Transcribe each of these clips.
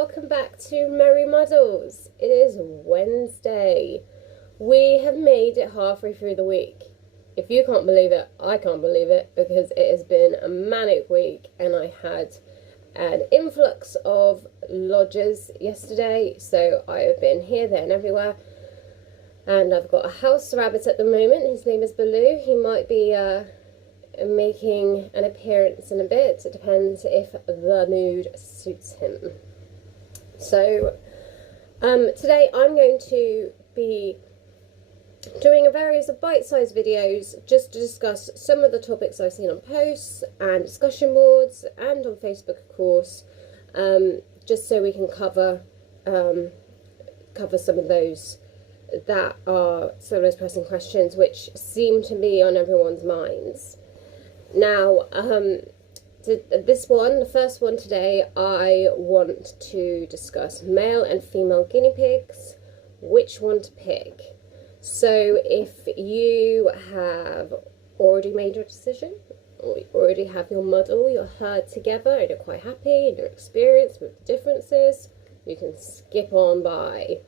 welcome back to Merry Muddles. It is Wednesday. We have made it halfway through the week. If you can't believe it, I can't believe it because it has been a manic week and I had an influx of lodgers yesterday, so I have been here, there and everywhere. And I've got a house rabbit at the moment. His name is Baloo. He might be making an appearance in a bit. It depends if the mood suits him. So today I'm going to be doing a various of bite-sized videos just to discuss some of the topics I've seen on posts and discussion boards and on Facebook, of course, just so we can cover some of those that are some of those pressing questions which seem to be on everyone's minds. Now, the first one today, I want to discuss male and female guinea pigs, which one to pick. So if you have already made your decision, or you already have your model, your herd together, and you're quite happy and you're experienced with the differences, you can skip on by,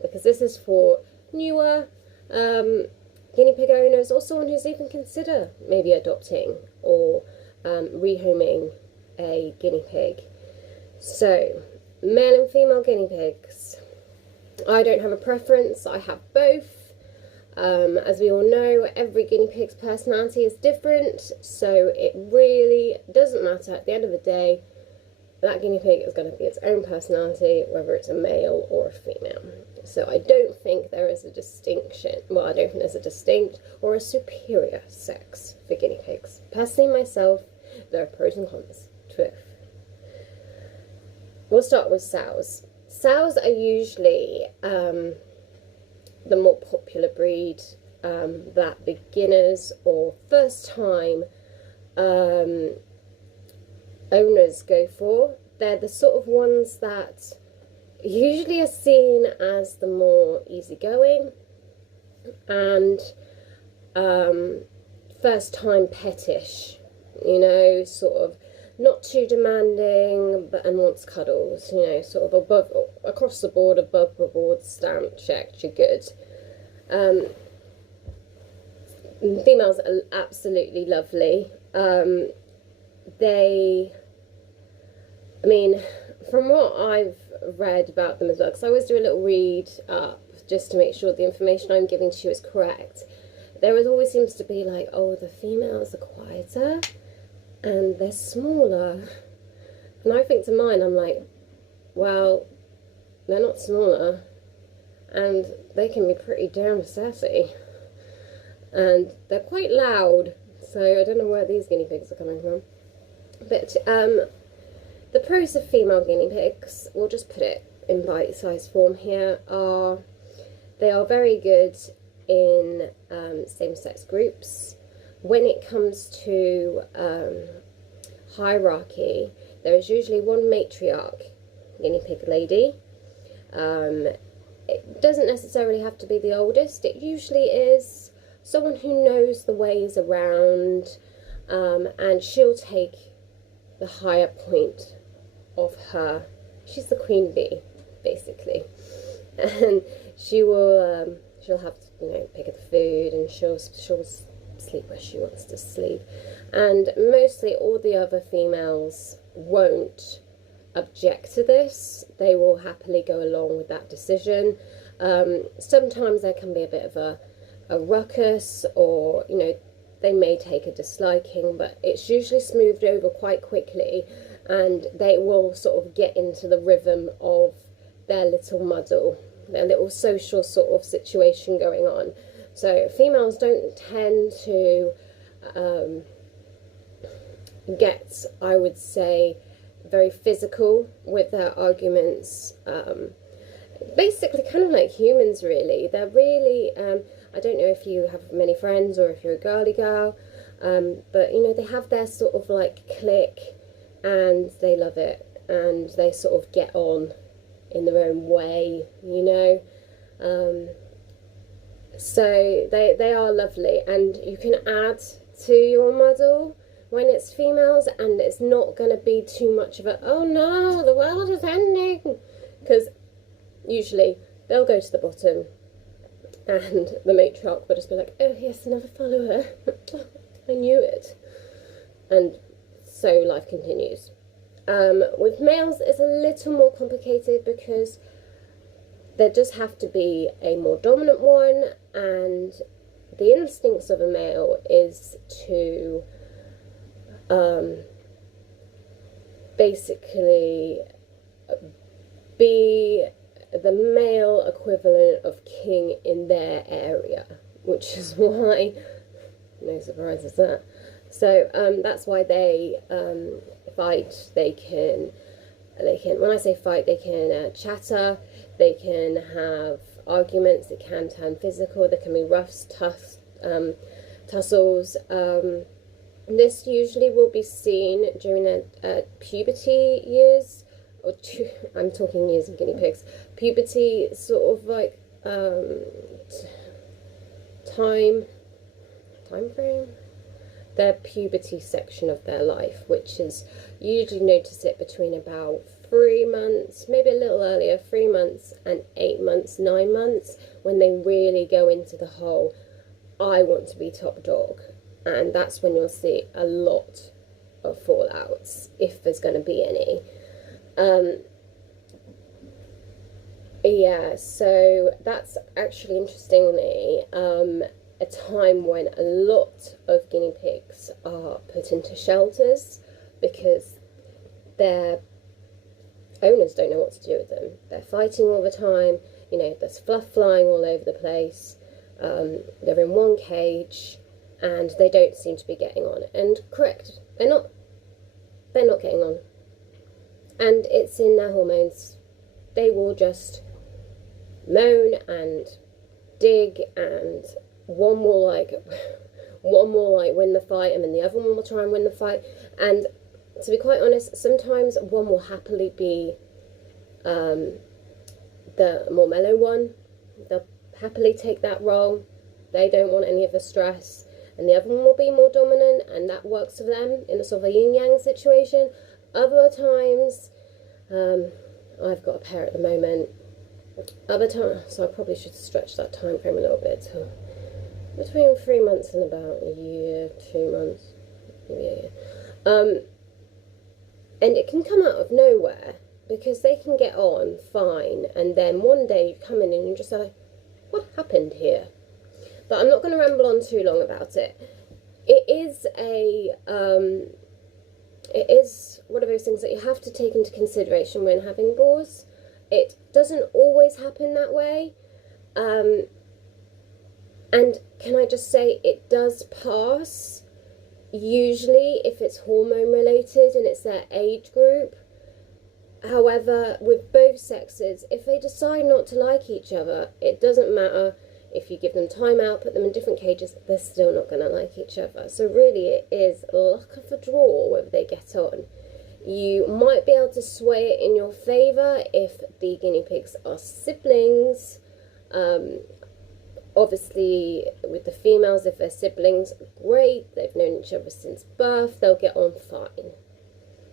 because this is for newer guinea pig owners, or someone who's even consider maybe adopting or rehoming a guinea pig. So, male and female guinea pigs. I don't have a preference, I have both. As we all know, every guinea pig's personality is different, so it really doesn't matter. At the end of the day, that guinea pig is going to be its own personality, whether it's a male or a female. So I don't think there is a distinction. Well, I don't think there's a distinct or a superior sex for guinea pigs. Personally, myself, there are pros and cons to it. We'll start with sows. Sows are usually the more popular breed that beginners or first-time owners go for. They're the sort of ones that usually are seen as the more easygoing and first-time pettish, you know, sort of not too demanding and wants cuddles, you know, sort of across the board, above the board, stamp, checked, you're good. Females are absolutely lovely. From what I've read about them as well, because I always do a little read up just to make sure the information I'm giving to you is correct, there always seems to be like, oh, the females are quieter and they're smaller. And I think to mine, I'm like, well, they're not smaller and they can be pretty damn sassy. And they're quite loud, so I don't know where these guinea pigs are coming from. But the pros of female guinea pigs, we'll just put it in bite-sized form here, are they are very good in same-sex groups. When it comes to hierarchy, there is usually one matriarch guinea pig lady. It doesn't necessarily have to be the oldest. It usually is someone who knows the ways around, and she'll take the higher point of her. She's the queen bee, basically, and she'll have to, you know, pick up the food, and she'll sleep where she wants to sleep. And mostly all the other females won't object to this. They will happily go along with that decision. Sometimes there can be a bit of a ruckus, or, you know, they may take a disliking, but it's usually smoothed over quite quickly and they will sort of get into the rhythm of their little muddle, their little social sort of situation going on. So females don't tend to get, I would say, very physical with their arguments. Basically kind of like humans, really. They're really, I don't know if you have many friends or if you're a girly girl, but, you know, they have their sort of like clique and they love it and they sort of get on in their own way, you know. So they are lovely, and you can add to your model when it's females, and it's not going to be too much of a, oh no, the world is ending, because usually they'll go to the bottom and the matriarch will just be like, oh yes, another follower. I knew it. And so life continues. With males, it's a little more complicated because there does have to be a more dominant one, and the instincts of a male is to basically be the male equivalent of king in their area, which is why, no surprises there. So that's why they fight. They can, when I say fight, they can chatter, they can have arguments, it can turn physical, there can be roughs, tussles. This usually will be seen during their puberty years, or I'm talking years of guinea pigs. Puberty, sort of like time frame, their puberty section of their life, which is usually notice it between about 3 months, maybe a little earlier, 3 months and 8 months, 9 months, when they really go into the whole, I want to be top dog. And that's when you'll see a lot of fallouts, if there's going to be any. Yeah, so that's actually, interestingly, a time when a lot of guinea pigs are put into shelters because their owners don't know what to do with them. They're fighting all the time, you know, there's fluff flying all over the place, they're in one cage, and they don't seem to be getting on. And correct, they're not getting on. And it's in their hormones. They will just moan and dig, and one will like win the fight, and then the other one will try and win the fight. And to be quite honest, sometimes one will happily be the more mellow one. They'll happily take that role. They don't want any of the stress. And the other one will be more dominant, and that works for them in a sort of a yin-yang situation. Other times, I've got a pair at the moment. Other times, so I probably should stretch that time frame a little bit to between 3 months and about a year, 2 months, maybe a year. And it can come out of nowhere because they can get on fine, and then one day you come in and you're just like, what happened here? But I'm not going to ramble on too long about it. It is one of those things that you have to take into consideration when having boars. It doesn't always happen that way. And can I just say, it does pass, usually if it's hormone related and it's their age group. However, with both sexes, if they decide not to like each other, it doesn't matter. If you give them time out, put them in different cages, they're still not going to like each other. So really it is luck of the draw whether they get on. You might be able to sway it in your favour if the guinea pigs are siblings. Obviously with the females, if they're siblings, great, they've known each other since birth, they'll get on fine.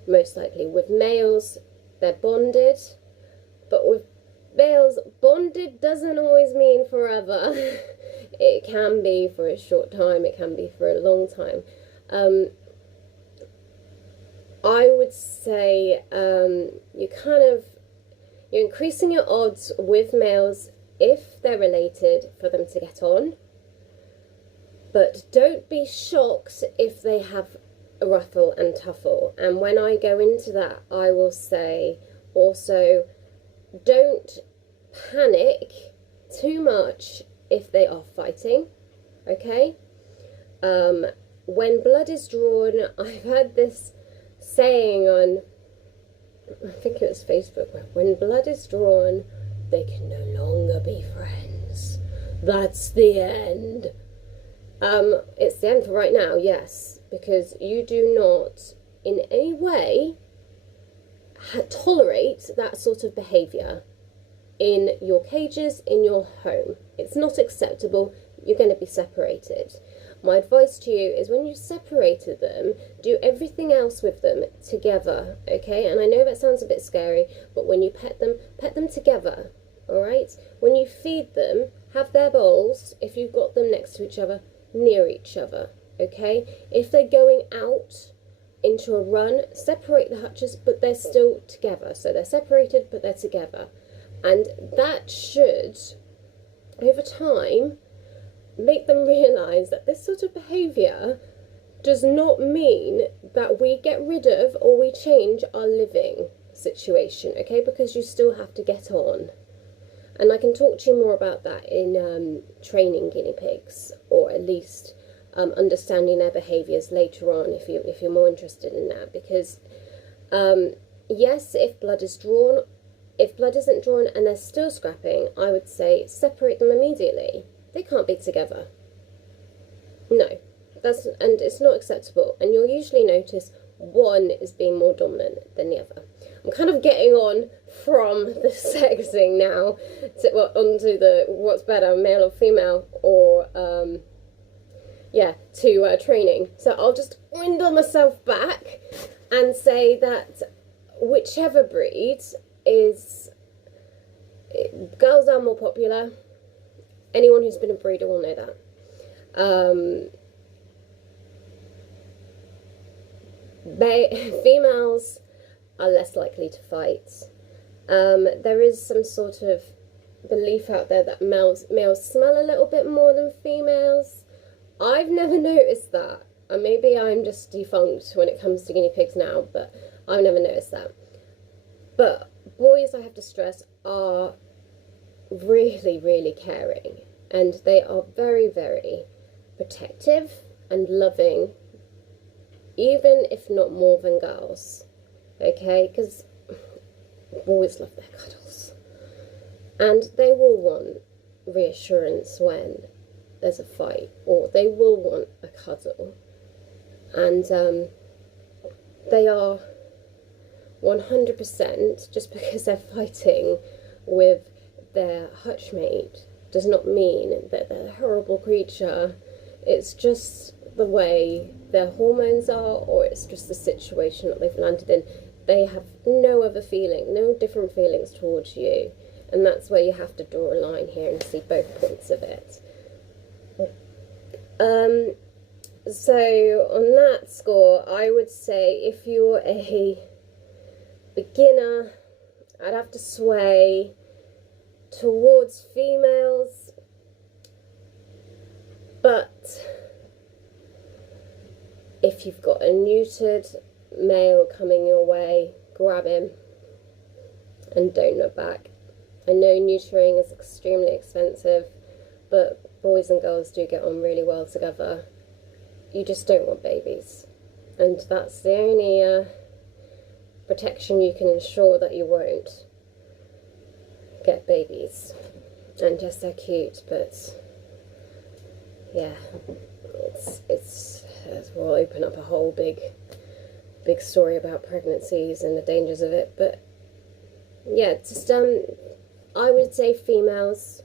Most likely. With males, they're bonded, but with males, bonded doesn't always mean forever. It can be for a short time, it can be for a long time. I would say you're increasing your odds with males if they're related for them to get on, but don't be shocked if they have a ruffle and tuffle. And when I go into that, I will say also, don't panic too much if they are fighting, okay? When blood is drawn, I've heard this saying on, I think it was Facebook, when blood is drawn, they can no longer be friends. That's the end. It's the end for right now, yes, because you do not in any way tolerate that sort of behaviour in your cages, in your home. It's not acceptable. You're going to be separated. my advice to you is when you separated them, do everything else with them together, okay? And I know that sounds a bit scary, but when you pet them together, all right? When you feed them, have their bowls, if you've got them next to each other, near each other, okay? If they're going out into a run, separate the hutches, but they're still together. So they're separated, but they're together. And that should, over time, make them realise that this sort of behaviour does not mean that we get rid of or we change our living situation, okay? Because you still have to get on. And I can talk to you more about that in training guinea pigs, or at least understanding their behaviours later on if you're more interested in that. Because yes, if blood isn't drawn and they're still scrapping, I would say separate them immediately. They can't be together. No, and it's not acceptable. And you'll usually notice one is being more dominant than the other. I'm kind of getting on from the sexing now onto the what's better, male or female, or to training. So I'll just windle myself back and say that whichever breed is, girls are more popular. Anyone who's been a breeder will know that. Females are less likely to fight. There is some sort of belief out there that males smell a little bit more than females. I've never noticed that. And maybe I'm just defunct when it comes to guinea pigs now, but I've never noticed that. But boys, I have to stress, are really, really caring, and they are very, very protective and loving, even if not more than girls, okay? Because boys love their cuddles, and they will want reassurance when there's a fight, or they will want a cuddle, and they are 100%, just because they're fighting with their hutchmate does not mean that they're a horrible creature. It's just the way their hormones are, or it's just the situation that they've landed in. They have no other feeling, no different feelings towards you, and that's where you have to draw a line here and see both points of it. So on that score, I would say if you're a beginner, I'd have to sway towards females, but if you've got a neutered male coming your way, grab him and don't look back. I know neutering is extremely expensive, but boys and girls do get on really well together. You just don't want babies, and that's the only protection you can ensure that you won't get babies. And yes, they're cute, but yeah, we'll open up a whole big story about pregnancies and the dangers of it. But yeah, just I would say females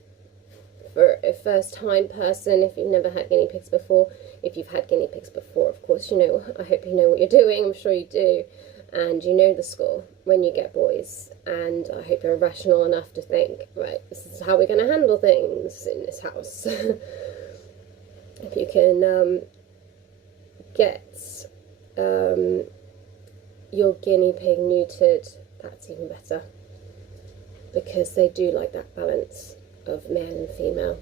for a first-time person. If you've never had guinea pigs before, if you've had guinea pigs before, of course, you know, I hope you know what you're doing. I'm sure you do. And you know the score when you get boys, and I hope you're rational enough to think, right, this is how we're going to handle things in this house. If you can get your guinea pig neutered, that's even better, because they do like that balance of male and female.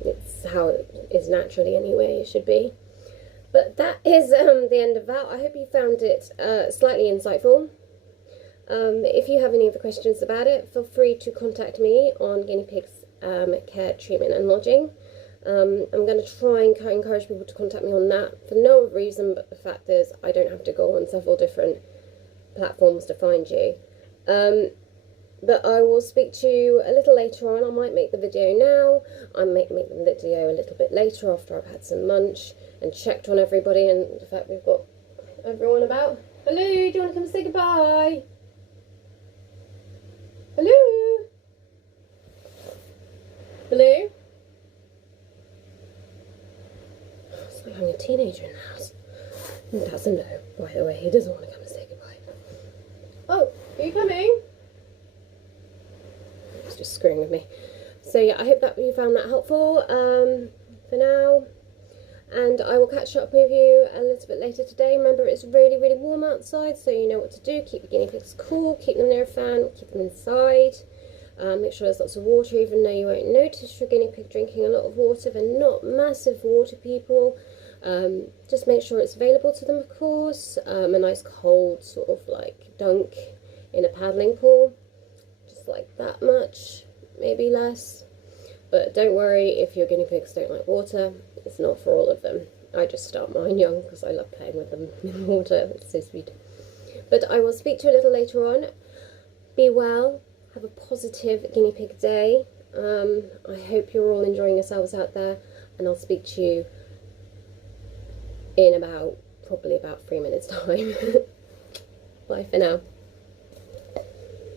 It's how it is naturally anyway, it should be. But that is the end of that. I hope you found it slightly insightful. If you have any other questions about it, feel free to contact me on guinea pigs care, treatment and lodging. I'm going to try and encourage people to contact me on that for no other reason but the fact is I don't have to go on several different platforms to find you. But I will speak to you a little later on. I might make the video now. I might make the video a little bit later after I've had some lunch and checked on everybody, and in fact we've got everyone about. Hello, do you want to come say goodbye? Hello? Hello? It's like having a teenager in the house. That's a no, by the way. He doesn't want to come and say goodbye. Oh, are you coming? He's just screwing with me. So yeah, I hope that you found that helpful for now. And I will catch up with you a little bit later today. Remember, it's really, really warm outside, so you know what to do. Keep the guinea pigs cool, keep them near a fan, keep them inside. Make sure there's lots of water, even though you won't notice your guinea pig drinking a lot of water. They're not massive water people. Just make sure it's available to them, of course. A nice cold sort of like dunk in a paddling pool. Just like that much, maybe less. But don't worry if your guinea pigs don't like water. It's not for all of them. I just start mine young because I love playing with them in water. It's so sweet. But I will speak to you a little later on. Be well. Have a positive guinea pig day. I hope you're all enjoying yourselves out there. And I'll speak to you in probably about 3 minutes time. Bye for now.